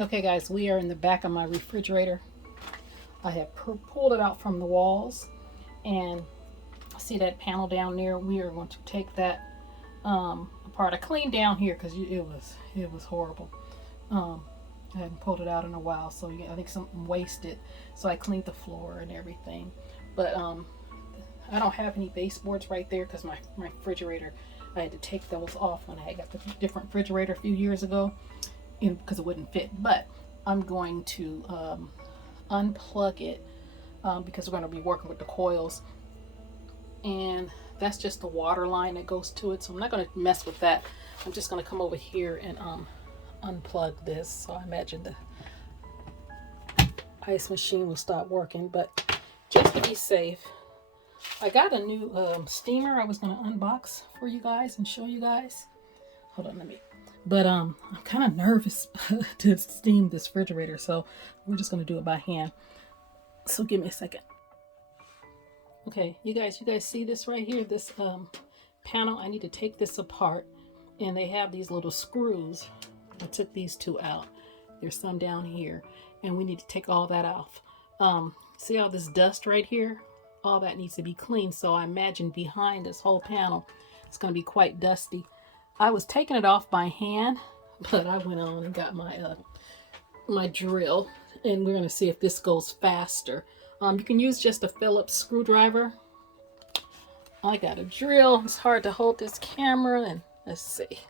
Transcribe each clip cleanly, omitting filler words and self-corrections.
Okay guys, we are in the back of my refrigerator. I have pulled it out from the walls, and see that panel down there. We are going to take that apart. I cleaned down here because it was horrible. I hadn't pulled it out in a while, so I think something wasted. So I cleaned the floor and everything. But I don't have any baseboards right there because my refrigerator, I had to take those off when I got the different refrigerator a few years ago, because it wouldn't fit. But I'm going to unplug it because we're going to be working with the coils, and that's just the water line that goes to it. So I'm not going to mess with that. I'm just going to come over here and unplug this. So I imagine the ice machine will stop working, but just to be safe, I got a new steamer I was going to unbox for you guys and show you guys. Hold on, let me. But I'm kind of nervous to steam this refrigerator, so we're just going to do it by hand. So give me a second. Okay, you guys see this right here, this panel? I need to take this apart, and they have these little screws. I took these two out. There's some down here, and we need to take all that off. See all this dust right here? All that needs to be cleaned. So I imagine behind this whole panel, it's going to be quite dusty. I was taking it off by hand, but I went on and got my drill, and we're going to see if this goes faster. You can use just a Phillips screwdriver. I got a drill. It's hard to hold this camera, and let's see.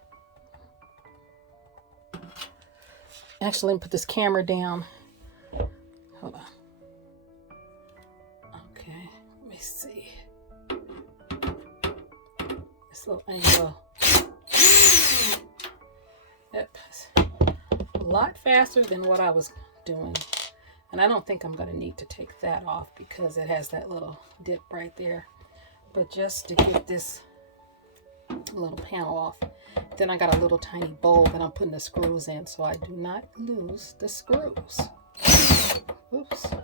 Actually, let me put this camera down. Hold on. Okay, let me see. This little angle. Yep. A lot faster than what I was doing. And I don't think I'm going to need to take that off because it has that little dip right there. But just to get this little panel off, then I got a little tiny bowl that I'm putting the screws in so I do not lose the screws. Oops. I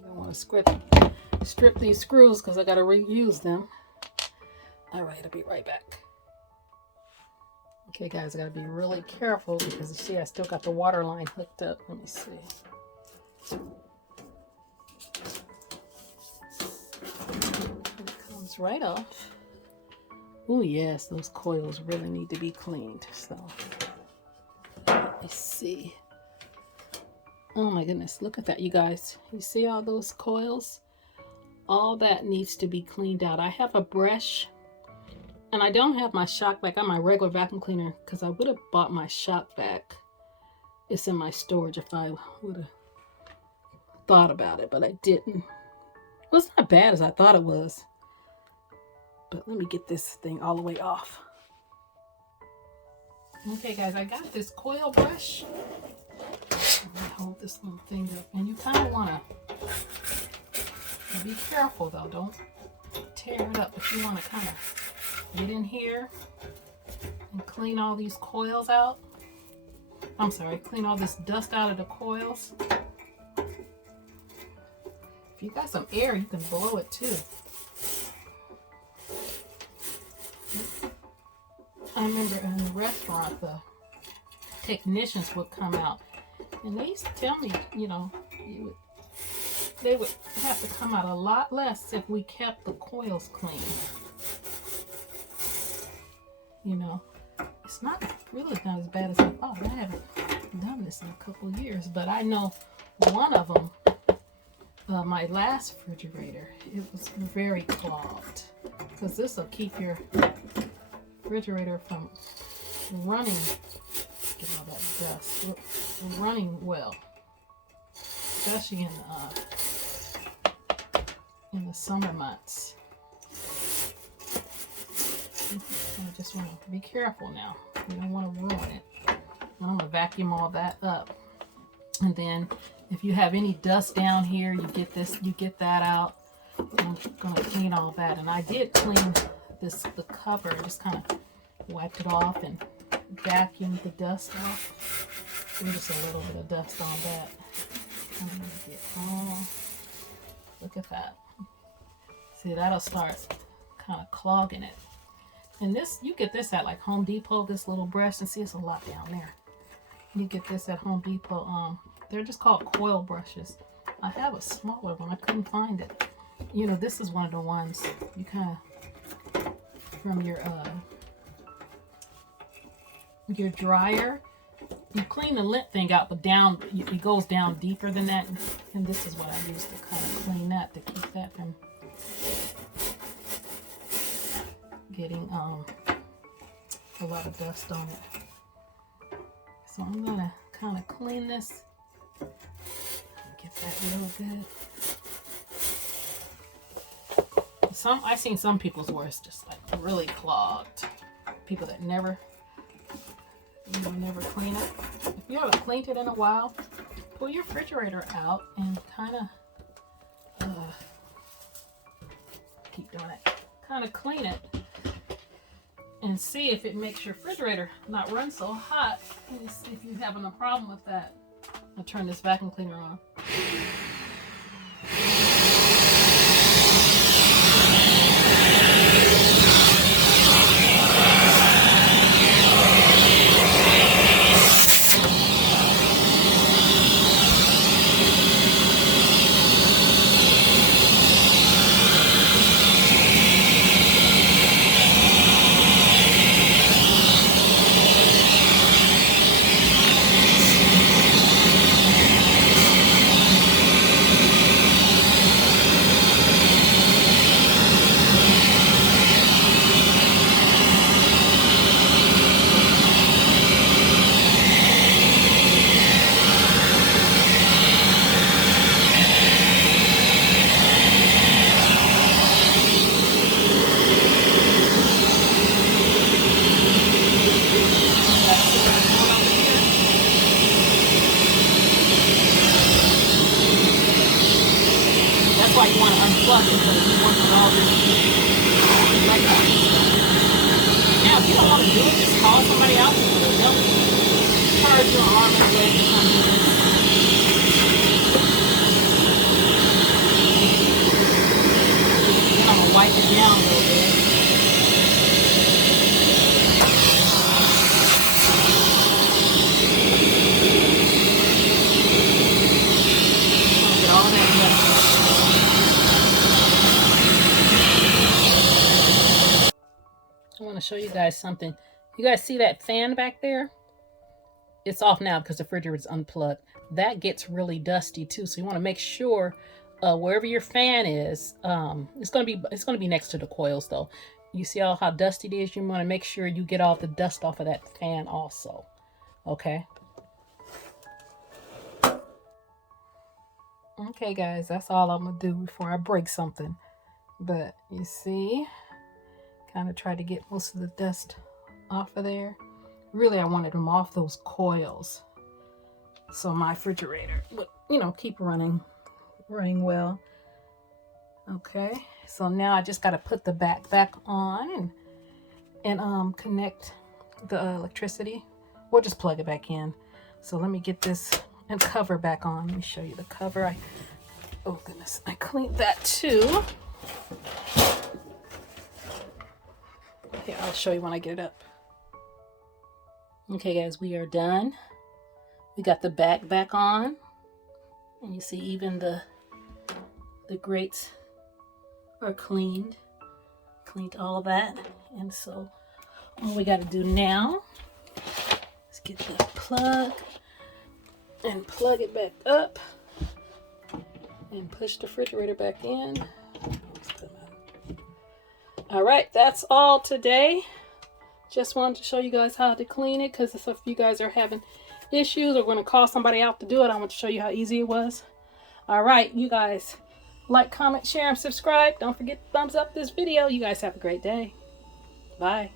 don't want to strip these screws because I got to reuse them. All right, I'll be right back. Okay guys, I gotta be really careful because you see I still got the water line hooked up. Let me see. It comes right off. Oh yes, those coils really need to be cleaned. So let's see. Oh my goodness, look at that, you guys. You see all those coils? All that needs to be cleaned out. I have a brush. And I don't have my shock vac. I have my regular vacuum cleaner because I would have bought my shock vac. It's in my storage if I would have thought about it, but I didn't. Well, it's not bad as I thought it was. But let me get this thing all the way off. Okay, guys, I got this coil brush. Let me hold this little thing up. And you kind of want to be careful, though. Don't tear it up, but you want to kind of get in here and clean all these coils out. I'm sorry, clean all this dust out of the coils. If you got some air, you can blow it too. I remember in the restaurant, the technicians would come out and they used to tell me, they would have to come out a lot less if we kept the coils clean. It's not as bad as I thought. I haven't done this in a couple of years, but I know one of them, my last refrigerator, it was very clogged, because this will keep your refrigerator from running, get all that dust, running well, especially in the summer months. I just want to be careful now. You don't want to ruin it. I'm going to vacuum all that up. And then if you have any dust down here, you get that out. I'm going to clean all that. And I did clean the cover. I just kind of wiped it off and vacuumed the dust off. There's just a little bit of dust on that. I'm going to get all the Look at that. See, that'll start kind of clogging it. And this, you get this at like Home Depot, this little brush, and see it's a lot down there. You get this at Home Depot. They're just called Coil brushes. I have a smaller one. I couldn't find it. You know, this is one of the ones you kind of, from your dryer, you clean the lint thing out, but down, it goes down deeper than that. And this is what I use to kind of clean that, to keep that from getting a lot of dust on it. So I'm gonna kind of clean this, get that real good. I've seen some people's where it's just like really clogged. People that never clean it. If you haven't cleaned it in a while, pull your refrigerator out and kind of keep doing it. Kind of clean it and see if it makes your refrigerator not run so hot. Let me see if you're having a problem with that. I'll turn this vacuum cleaner on. That's why you want to unplug it, because you want all this electric stuff. Now, if you don't want to do it, just call somebody else and they'll charge your arm and leg to come do this. Then I'm going to wipe it down a little bit. Get all that dust. I want to show you guys something. You guys see that fan back there? It's off now because the refrigerator is unplugged. That gets really dusty too. So you want to make sure wherever your fan is, it's gonna be next to the coils though. You see how dusty it is? You want to make sure you get all the dust off of that fan also. Okay. Okay guys, that's all I'm gonna do before I break something. But you see, kind of try to get most of the dust off of there. Really, I wanted them off those coils, so my refrigerator would, you know, keep running well. Okay, so now I just got to put the back on and connect the electricity. We'll just plug it back in. So let me get this and cover back on. Let me show you the cover. Oh goodness, I cleaned that too. Here, I'll show you when I get it up. Okay guys, we are done. We got the back on. And you see even the grates are cleaned. Cleaned all of that. And so all we got to do now is get the plug and plug it back up and push the refrigerator back in. All right, that's all today. Just wanted to show you guys how to clean it, because if you guys are having issues or going to call somebody out to do it, I want to show you how easy it was. All right, you guys, like, comment, share, and subscribe. Don't forget to thumbs up this video. You guys have a great day. Bye.